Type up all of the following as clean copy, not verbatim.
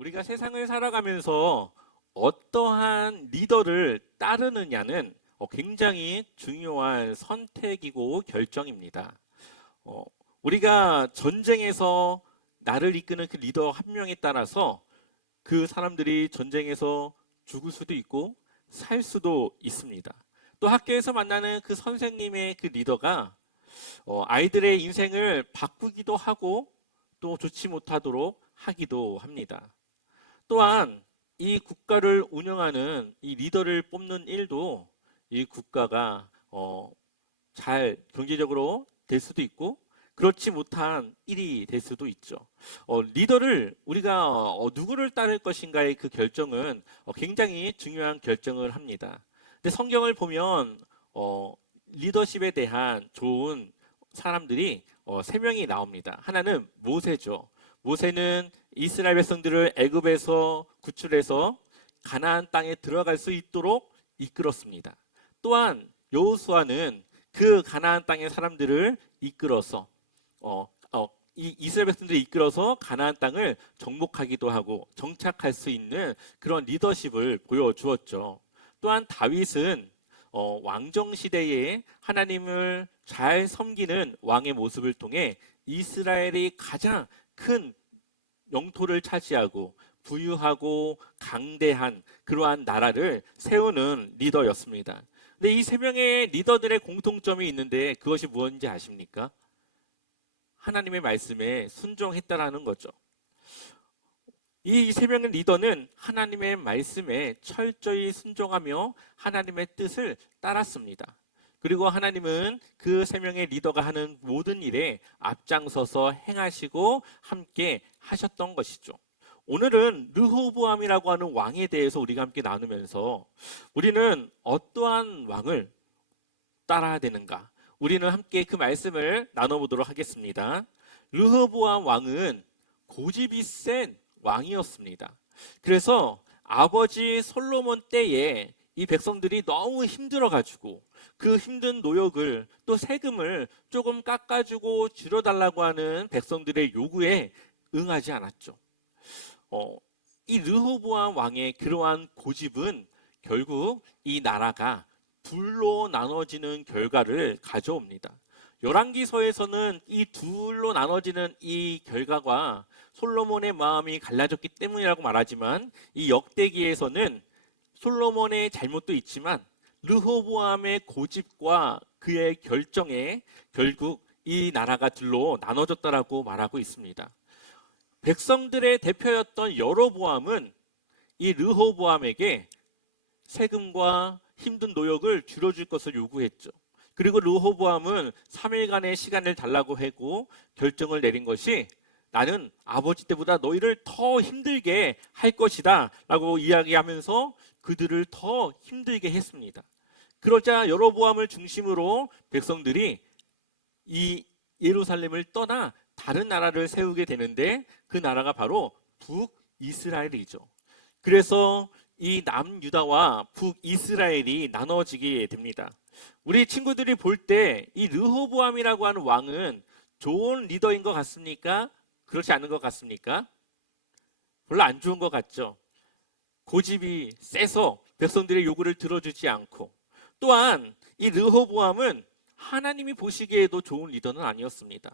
우리가 세상을 살아가면서 어떠한 리더를 따르느냐는 굉장히 중요한 선택이고 결정입니다. 어, 우리가 전쟁에서 나를 이끄는 그 리더 한 명에 따라서 그 사람들이 전쟁에서 죽을 수도 있고 살 수도 있습니다. 또 학교에서 만나는 그 선생님의 그 리더가 아이들의 인생을 바꾸기도 하고 또 좋지 못하도록 하기도 합니다. 또한 이 국가를 운영하는 이 리더를 뽑는 일도 이 국가가 잘 경제적으로 될 수도 있고 그렇지 못한 일이 될 수도 있죠. 리더를 우리가 누구를 따를 것인가의 그 결정은 굉장히 중요한 결정을 합니다. 근데 성경을 보면 리더십에 대한 좋은 사람들이 세 명이 나옵니다. 하나는 모세죠. 모세는 이스라엘 백성들을 애굽에서 구출해서 가나안 땅에 들어갈 수 있도록 이끌었습니다. 또한 여호수아는 그 가나안 땅의 사람들을 이끌어서 이 이스라엘 백성들을 이끌어서 가나안 땅을 정복하기도 하고 정착할 수 있는 그런 리더십을 보여주었죠. 또한 다윗은 왕정 시대에 하나님을 잘 섬기는 왕의 모습을 통해 이스라엘이 가장 큰 영토를 차지하고 부유하고 강대한 그러한 나라를 세우는 리더였습니다. 근데 이 세 명의 리더들의 공통점이 있는데 그것이 무엇인지 아십니까? 하나님의 말씀에 순종했다라는 거죠. 이 세 명의 리더는 하나님의 말씀에 철저히 순종하며 하나님의 뜻을 따랐습니다. 그리고 하나님은 그 세 명의 리더가 하는 모든 일에 앞장서서 행하시고 함께 하셨던 것이죠. 오늘은 르호보암이라고 하는 왕에 대해서 우리가 함께 나누면서 우리는 어떠한 왕을 따라야 되는가? 우리는 함께 그 말씀을 나눠보도록 하겠습니다. 르호보암 왕은 고집이 센 왕이었습니다. 그래서 아버지 솔로몬 때에 이 백성들이 너무 힘들어가지고 그 힘든 노역을 또 세금을 조금 깎아주고 줄여달라고 하는 백성들의 요구에 응하지 않았죠. 이 르호보암 왕의 그러한 고집은 결국 이 나라가 둘로 나눠지는 결과를 가져옵니다. 열왕기서에서는 이 둘로 나눠지는 이 결과가 솔로몬의 마음이 갈라졌기 때문이라고 말하지만 이 역대기에서는 솔로몬의 잘못도 있지만 르호보암의 고집과 그의 결정에 결국 이 나라가 둘로 나눠졌다라고 말하고 있습니다. 백성들의 대표였던 여로보암은 이 르호보암에게 세금과 힘든 노역을 줄여줄 것을 요구했죠. 그리고 르호보암은 3일간의 시간을 달라고 하고 결정을 내린 것이 나는 아버지 때보다 너희를 더 힘들게 할 것이다 라고 이야기하면서 그들을 더 힘들게 했습니다. 그러자 여로보암을 중심으로 백성들이 이 예루살렘을 떠나 다른 나라를 세우게 되는데 그 나라가 바로 북이스라엘이죠. 그래서 이 남유다와 북이스라엘이 나눠지게 됩니다. 우리 친구들이 볼 때 이 르호보암이라고 하는 왕은 좋은 리더인 것 같습니까? 그렇지 않은 것 같습니까? 별로 안 좋은 것 같죠. 고집이 세서 백성들의 요구를 들어주지 않고 또한 이 르호보암은 하나님이 보시기에도 좋은 리더는 아니었습니다.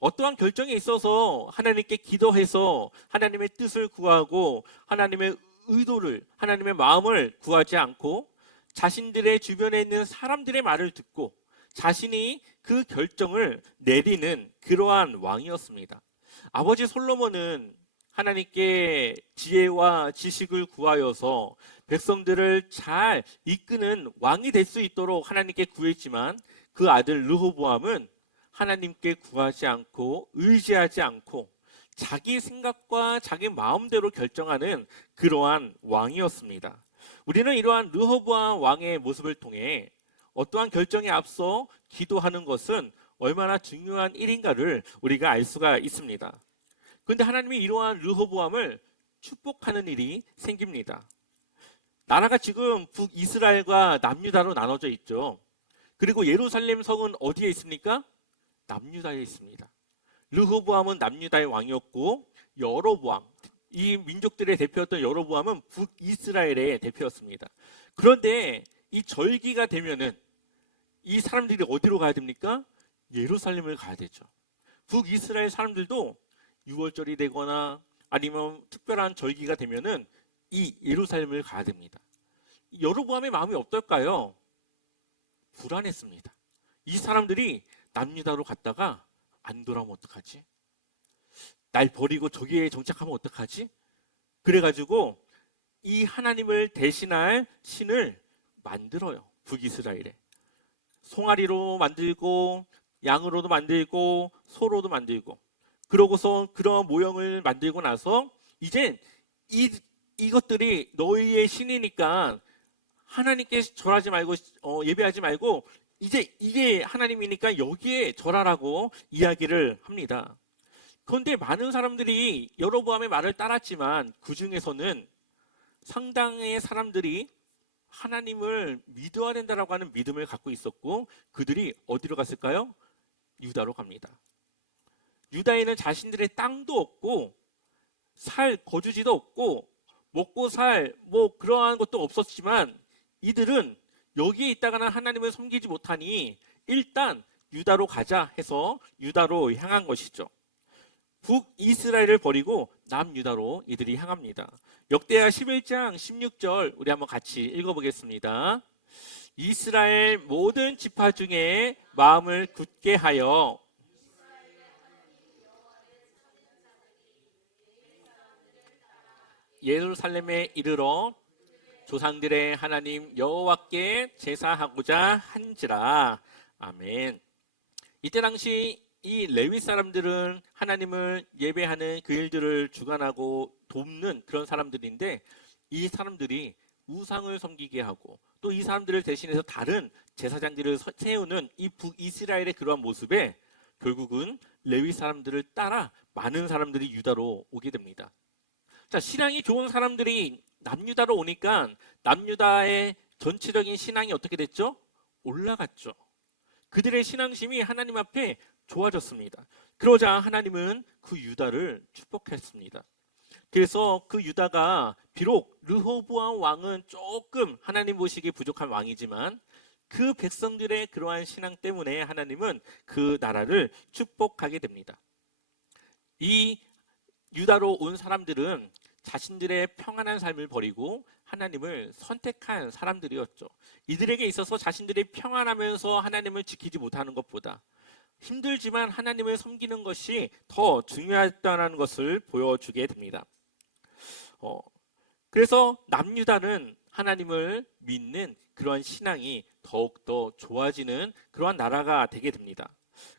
어떠한 결정에 있어서 하나님께 기도해서 하나님의 뜻을 구하고 하나님의 의도를 하나님의 마음을 구하지 않고 자신들의 주변에 있는 사람들의 말을 듣고 자신이 그 결정을 내리는 그러한 왕이었습니다. 아버지 솔로몬은 하나님께 지혜와 지식을 구하여서 백성들을 잘 이끄는 왕이 될 수 있도록 하나님께 구했지만 그 아들 르호보암은 하나님께 구하지 않고 의지하지 않고 자기 생각과 자기 마음대로 결정하는 그러한 왕이었습니다. 우리는 이러한 르호보암 왕의 모습을 통해 어떠한 결정에 앞서 기도하는 것은 얼마나 중요한 일인가를 우리가 알 수가 있습니다. 그런데 하나님이 이러한 르호보암을 축복하는 일이 생깁니다. 나라가 지금 북이스라엘과 남유다로 나눠져 있죠. 그리고 예루살렘 성은 어디에 있습니까? 남유다에 있습니다. 르호보암은 남유다의 왕이었고 여로보암, 이 민족들의 대표였던 여로보암은 북이스라엘의 대표였습니다. 그런데 이 절기가 되면은 이 사람들이 어디로 가야 됩니까? 예루살렘을 가야 되죠. 북이스라엘 사람들도 6월절이 되거나 아니면 특별한 절기가 되면은 이 예루살렘을 가야 됩니다. 여로보암의 마음이 어떨까요? 불안했습니다. 이 사람들이 남유다로 갔다가 안 돌아오면 어떡하지? 날 버리고 저기에 정착하면 어떡하지? 그래가지고 이 하나님을 대신할 신을 만들어요. 북이스라엘에. 송아리로 만들고 양으로도 만들고 소로도 만들고, 그러고서 그런 모형을 만들고 나서 이제 이것들이 너희의 신이니까 하나님께 절하지 말고 예배하지 말고 이제 이게 하나님이니까 여기에 절하라고 이야기를 합니다. 그런데 많은 사람들이 여로보암의 말을 따랐지만 그 중에서는 상당의 사람들이 하나님을 믿어야 된다라고 하는 믿음을 갖고 있었고, 그들이 어디로 갔을까요? 유다로 갑니다. 유다에는 자신들의 땅도 없고 살 거주지도 없고 먹고 살 그러한 것도 없었지만 이들은 여기에 있다가는 하나님을 섬기지 못하니 일단 유다로 가자 해서 유다로 향한 것이죠. 북이스라엘을 버리고 남유다로 이들이 향합니다. 역대하 11장 16절 우리 한번 같이 읽어보겠습니다. 이스라엘 모든 지파 중에 마음을 굳게 하여 예루살렘에 이르러 조상들의 하나님 여호와께 제사하고자 한지라. 아멘. 이때 당시 이 레위 사람들은 하나님을 예배하는 그 일들을 주관하고 돕는 그런 사람들인데, 이 사람들이 우상을 섬기게 하고 또 이 사람들을 대신해서 다른 제사장들을 세우는 이 북이스라엘의 그러한 모습에 결국은 레위 사람들을 따라 많은 사람들이 유다로 오게 됩니다. 자, 신앙이 좋은 사람들이 남유다로 오니까 남유다의 전체적인 신앙이 어떻게 됐죠? 올라갔죠. 그들의 신앙심이 하나님 앞에 좋아졌습니다. 그러자 하나님은 그 유다를 축복했습니다. 그래서 그 유다가 비록 르호보암 왕은 조금 하나님 보시기에 부족한 왕이지만 그 백성들의 그러한 신앙 때문에 하나님은 그 나라를 축복하게 됩니다. 이 유다로 온 사람들은 자신들의 평안한 삶을 버리고 하나님을 선택한 사람들이었죠. 이들에게 있어서 자신들이 평안하면서 하나님을 지키지 못하는 것보다 힘들지만 하나님을 섬기는 것이 더 중요하다는 것을 보여주게 됩니다. 그래서 남유다는 하나님을 믿는 그러한 신앙이 더욱더 좋아지는 그러한 나라가 되게 됩니다.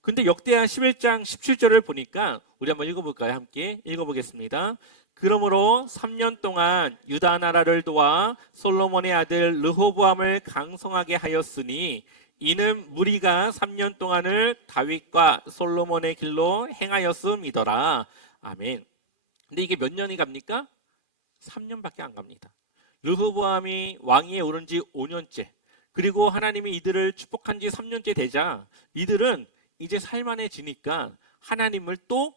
근데 역대하 11장 17절을 보니까 우리 한번 읽어볼까요? 함께 읽어보겠습니다. 그러므로 3년 동안 유다 나라를 도와 솔로몬의 아들 르호보암을 강성하게 하였으니 이는 무리가 3년 동안을 다윗과 솔로몬의 길로 행하였음이더라. 아멘. 근데 이게 몇 년이 갑니까? 3년밖에 안 갑니다. 르호보암이 왕위에 오른 지 5년째, 그리고 하나님이 이들을 축복한 지 3년째 되자 이들은 이제 살만해지니까 하나님을 또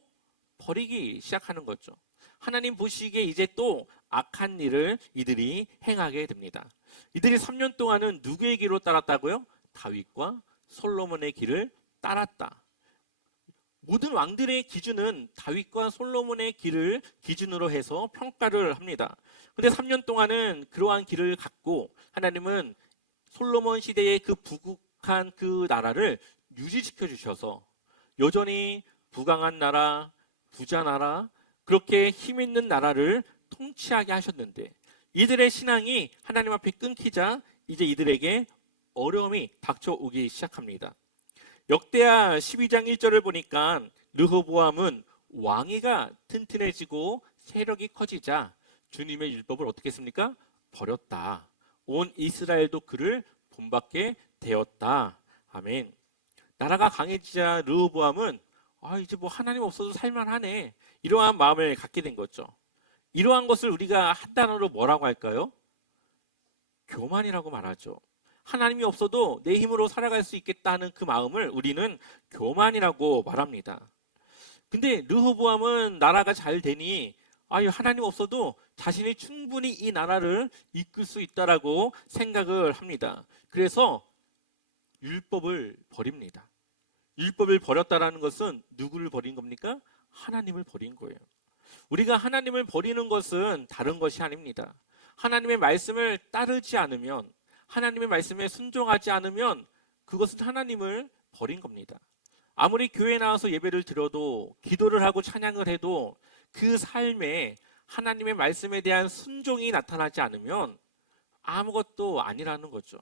버리기 시작하는 거죠. 하나님 보시기에 이제 또 악한 일을 이들이 행하게 됩니다. 이들이 3년 동안은 누구의 길로 따랐다고요? 다윗과 솔로몬의 길을 따랐다. 모든 왕들의 기준은 다윗과 솔로몬의 길을 기준으로 해서 평가를 합니다. 그런데 3년 동안은 그러한 길을 갖고 하나님은 솔로몬 시대의 그 부국한 그 나라를 유지시켜 주셔서 여전히 부강한 나라, 부자 나라, 그렇게 힘 있는 나라를 통치하게 하셨는데 이들의 신앙이 하나님 앞에 끊기자 이제 이들에게 어려움이 닥쳐오기 시작합니다. 역대하 12장 1절을 보니까 르호보암은 왕위가 튼튼해지고 세력이 커지자 주님의 율법을 어떻게 했습니까? 버렸다. 온 이스라엘도 그를 본받게 되었다. 아멘. 나라가 강해지자 르호보암은 이제 뭐 하나님 없어도 살만하네, 이러한 마음을 갖게 된 거죠. 이러한 것을 우리가 한 단어로 뭐라고 할까요? 교만이라고 말하죠. 하나님이 없어도 내 힘으로 살아갈 수 있겠다는 그 마음을 우리는 교만이라고 말합니다. 근데 르호보암은 나라가 잘 되니 하나님 없어도 자신이 충분히 이 나라를 이끌 수 있다라고 생각을 합니다. 그래서 율법을 버립니다. 율법을 버렸다라는 것은 누구를 버린 겁니까? 하나님을 버린 거예요. 우리가 하나님을 버리는 것은 다른 것이 아닙니다. 하나님의 말씀을 따르지 않으면, 하나님의 말씀에 순종하지 않으면 그것은 하나님을 버린 겁니다. 아무리 교회에 나와서 예배를 드려도, 기도를 하고 찬양을 해도 그 삶에 하나님의 말씀에 대한 순종이 나타나지 않으면 아무것도 아니라는 거죠.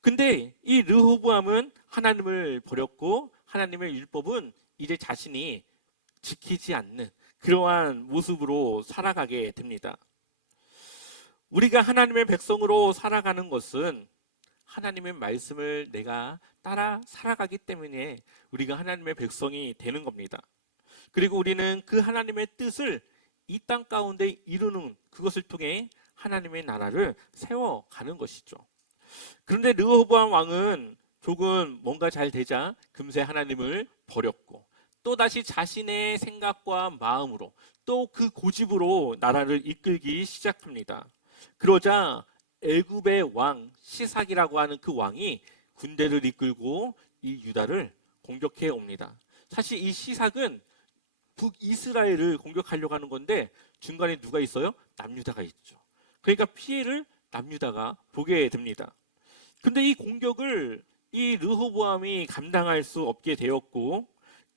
근데 이 르호보암은 하나님을 버렸고, 하나님의 율법은 이제 자신이 지키지 않는 그러한 모습으로 살아가게 됩니다. 우리가 하나님의 백성으로 살아가는 것은 하나님의 말씀을 내가 따라 살아가기 때문에 우리가 하나님의 백성이 되는 겁니다. 그리고 우리는 그 하나님의 뜻을 이 땅 가운데 이루는 그것을 통해 하나님의 나라를 세워가는 것이죠. 그런데 르호보암 왕은 조금 뭔가 잘 되자 금세 하나님을 버렸고, 또다시 자신의 생각과 마음으로, 또 그 고집으로 나라를 이끌기 시작합니다. 그러자 애굽의 왕 시삭이라고 하는 그 왕이 군대를 이끌고 이 유다를 공격해 옵니다. 사실 이 시삭은 북이스라엘을 공격하려고 하는 건데 중간에 누가 있어요? 남유다가 있죠. 그러니까 피해를 남유다가 보게 됩니다. 근데 이 공격을 이 르호보암이 감당할 수 없게 되었고,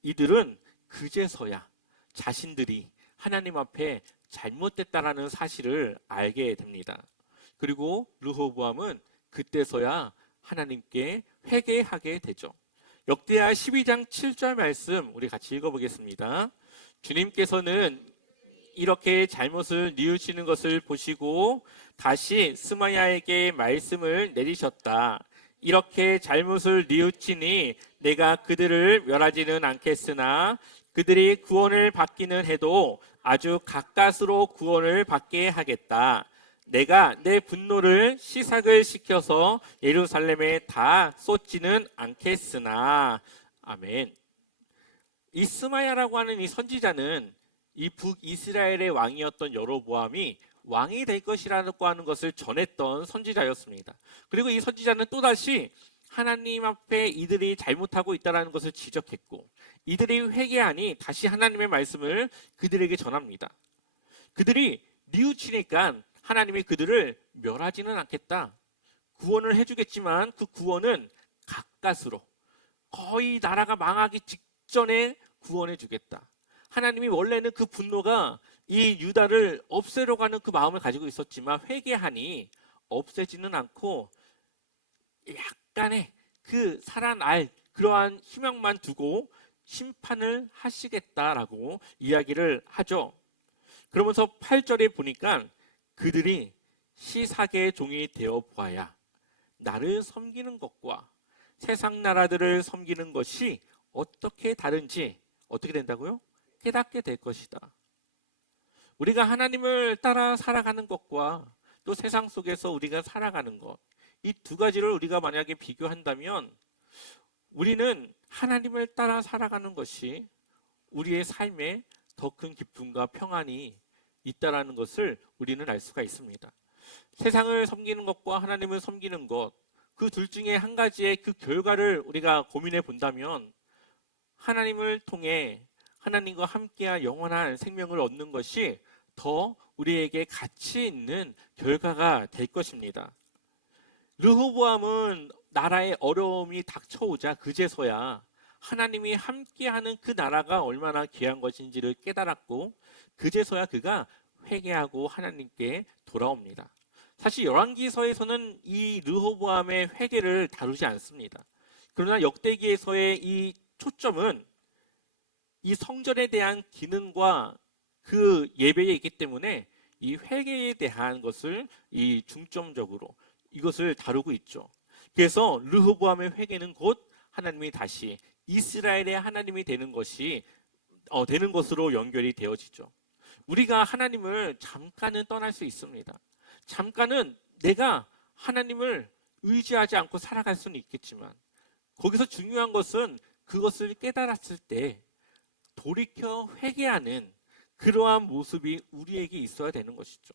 이들은 그제서야 자신들이 하나님 앞에 잘못됐다라는 사실을 알게 됩니다. 그리고 르호보암은 그때서야 하나님께 회개하게 되죠. 역대하 12장 7절 말씀 우리 같이 읽어보겠습니다. 주님께서는 이렇게 잘못을 뉘우치는 것을 보시고 다시 스마야에게 말씀을 내리셨다. 이렇게 잘못을 뉘우치니 내가 그들을 멸하지는 않겠으나 그들이 구원을 받기는 해도 아주 가까스로 구원을 받게 하겠다. 내가 내 분노를 시삭을 시켜서 예루살렘에 다 쏟지는 않겠으나. 아멘. 이 스마야라고 하는 이 선지자는 이 북이스라엘의 왕이었던 여로보암이 왕이 될 것이라고 하는 것을 전했던 선지자였습니다. 그리고 이 선지자는 또다시 하나님 앞에 이들이 잘못하고 있다는 것을 지적했고, 이들이 회개하니 다시 하나님의 말씀을 그들에게 전합니다. 그들이 뉘우치니까 하나님이 그들을 멸하지는 않겠다. 구원을 해주겠지만 그 구원은 가까스로, 거의 나라가 망하기 직전에 구원해 주겠다. 하나님이 원래는 그 분노가 이 유다를 없애려고 하는 그 마음을 가지고 있었지만 회개하니 없애지는 않고 약간의 그 살아날 그러한 희망만 두고 심판을 하시겠다라고 이야기를 하죠. 그러면서 8절에 보니까 그들이 시삭의 종이 되어 보아야 나를 섬기는 것과 세상 나라들을 섬기는 것이 어떻게 다른지 어떻게 된다고요? 깨닫게 될 것이다. 우리가 하나님을 따라 살아가는 것과 또 세상 속에서 우리가 살아가는 것, 이 두 가지를 우리가 만약에 비교한다면 우리는 하나님을 따라 살아가는 것이 우리의 삶에 더 큰 기쁨과 평안이 있다라는 것을 우리는 알 수가 있습니다. 세상을 섬기는 것과 하나님을 섬기는 것, 그 둘 중에 한 가지의 그 결과를 우리가 고민해 본다면 하나님을 통해 하나님과 함께한 영원한 생명을 얻는 것이 더 우리에게 가치 있는 결과가 될 것입니다. 르호보암은 나라의 어려움이 닥쳐오자 그제서야 하나님이 함께하는 그 나라가 얼마나 귀한 것인지를 깨달았고, 그제서야 그가 회개하고 하나님께 돌아옵니다. 사실 열왕기서에서는 이 르호보암의 회개를 다루지 않습니다. 그러나 역대기에서의 이 초점은 이 성전에 대한 기능과 그 예배에 있기 때문에 이 회개에 대한 것을 이 중점적으로 이것을 다루고 있죠. 그래서 르호보암의 회개는 곧 하나님이 다시 이스라엘의 하나님이 되는 것으로 연결이 되어지죠. 우리가 하나님을 잠깐은 떠날 수 있습니다. 잠깐은 내가 하나님을 의지하지 않고 살아갈 수는 있겠지만 거기서 중요한 것은 그것을 깨달았을 때 돌이켜 회개하는 그러한 모습이 우리에게 있어야 되는 것이죠.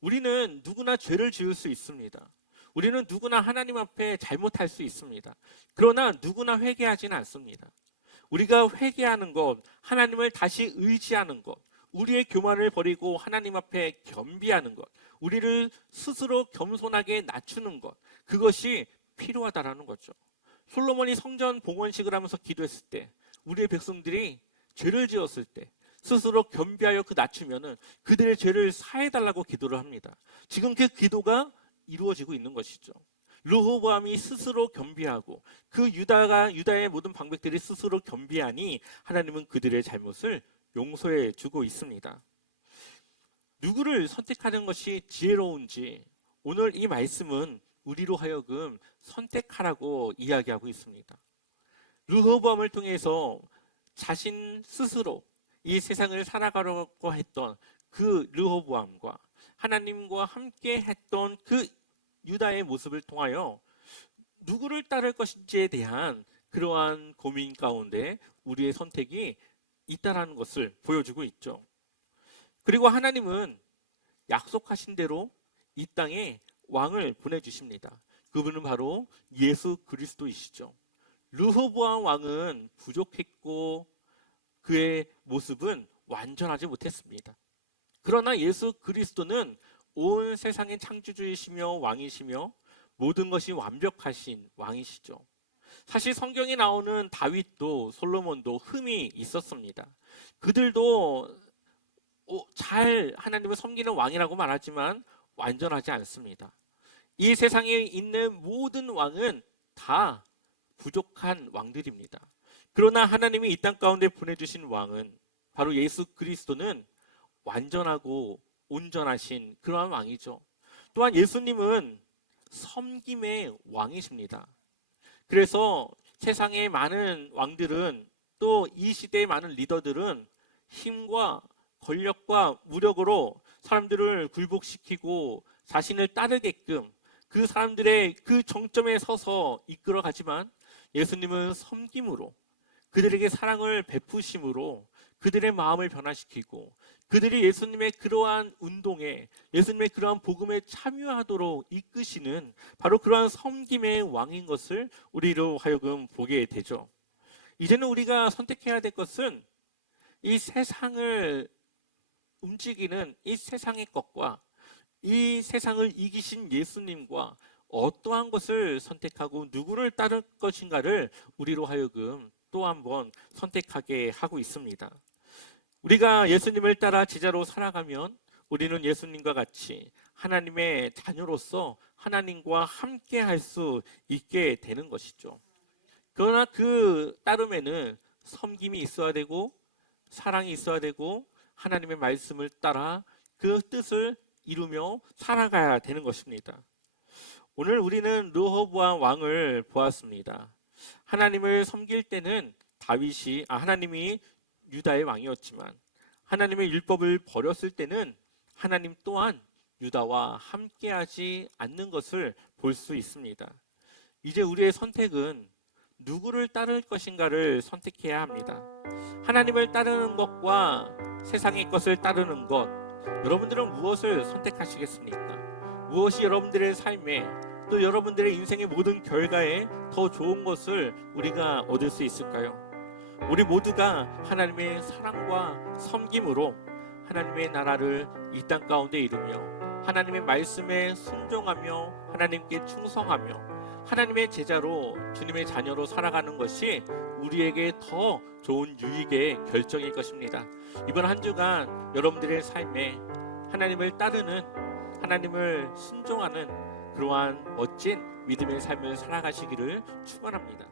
우리는 누구나 죄를 지을 수 있습니다. 우리는 누구나 하나님 앞에 잘못할 수 있습니다. 그러나 누구나 회개하지는 않습니다. 우리가 회개하는 것, 하나님을 다시 의지하는 것, 우리의 교만을 버리고 하나님 앞에 겸비하는 것, 우리를 스스로 겸손하게 낮추는 것, 그것이 필요하다라는 거죠. 솔로몬이 성전 봉헌식을 하면서 기도했을 때, 우리의 백성들이 죄를 지었을 때 스스로 겸비하여 그 낮추면은 그들의 죄를 사해달라고 기도를 합니다. 지금 그 기도가 이루어지고 있는 것이죠. 르호보암이 스스로 겸비하고 그 유다의 모든 방백들이 스스로 겸비하니 하나님은 그들의 잘못을 용서해 주고 있습니다. 누구를 선택하는 것이 지혜로운지 오늘 이 말씀은 우리로 하여금 선택하라고 이야기하고 있습니다. 르호보암을 통해서 자신 스스로 이 세상을 살아가려고 했던 그 르호보암과 하나님과 함께 했던 그 유다의 모습을 통하여 누구를 따를 것인지에 대한 그러한 고민 가운데 우리의 선택이 있다라는 것을 보여주고 있죠. 그리고 하나님은 약속하신 대로 이 땅에 왕을 보내주십니다. 그분은 바로 예수 그리스도이시죠. 르호보암 왕은 부족했고 그의 모습은 완전하지 못했습니다. 그러나 예수 그리스도는 온 세상의 창조주이시며 왕이시며 모든 것이 완벽하신 왕이시죠. 사실 성경에 나오는 다윗도 솔로몬도 흠이 있었습니다. 그들도 잘 하나님을 섬기는 왕이라고 말하지만 완전하지 않습니다. 이 세상에 있는 모든 왕은 다 부족한 왕들입니다. 그러나 하나님이 이 땅 가운데 보내주신 왕은 바로 예수 그리스도는 완전하고 온전하신 그러한 왕이죠. 또한 예수님은 섬김의 왕이십니다. 그래서 세상의 많은 왕들은 또 이 시대의 많은 리더들은 힘과 권력과 무력으로 사람들을 굴복시키고 자신을 따르게끔 그 사람들의 그 정점에 서서 이끌어가지만 예수님은 섬김으로 그들에게 사랑을 베푸심으로 그들의 마음을 변화시키고 그들이 예수님의 그러한 운동에 예수님의 그러한 복음에 참여하도록 이끄시는 바로 그러한 섬김의 왕인 것을 우리로 하여금 보게 되죠. 이제는 우리가 선택해야 될 것은 이 세상을 움직이는 이 세상의 것과 이 세상을 이기신 예수님과 어떠한 것을 선택하고 누구를 따를 것인가를 우리로 하여금 또 한 번 선택하게 하고 있습니다. 우리가 예수님을 따라 제자로 살아가면 우리는 예수님과 같이 하나님의 자녀로서 하나님과 함께 할 수 있게 되는 것이죠. 그러나 그 따름에는 섬김이 있어야 되고 사랑이 있어야 되고 하나님의 말씀을 따라 그 뜻을 이루며 살아가야 되는 것입니다. 오늘 우리는 르호보암 왕을 보았습니다. 하나님을 섬길 때는 하나님이 유다의 왕이었지만 하나님의 율법을 버렸을 때는 하나님 또한 유다와 함께하지 않는 것을 볼 수 있습니다. 이제 우리의 선택은 누구를 따를 것인가를 선택해야 합니다. 하나님을 따르는 것과 세상의 것을 따르는 것, 여러분들은 무엇을 선택하시겠습니까? 무엇이 여러분들의 삶에 또 여러분들의 인생의 모든 결과에 더 좋은 것을 우리가 얻을 수 있을까요? 우리 모두가 하나님의 사랑과 섬김으로 하나님의 나라를 이 땅 가운데 이루며 하나님의 말씀에 순종하며 하나님께 충성하며 하나님의 제자로 주님의 자녀로 살아가는 것이 우리에게 더 좋은 유익의 결정일 것입니다. 이번 한 주간 여러분들의 삶에 하나님을 따르는 하나님을 순종하는 그러한 멋진 믿음의 삶을 살아가시기를 축원합니다.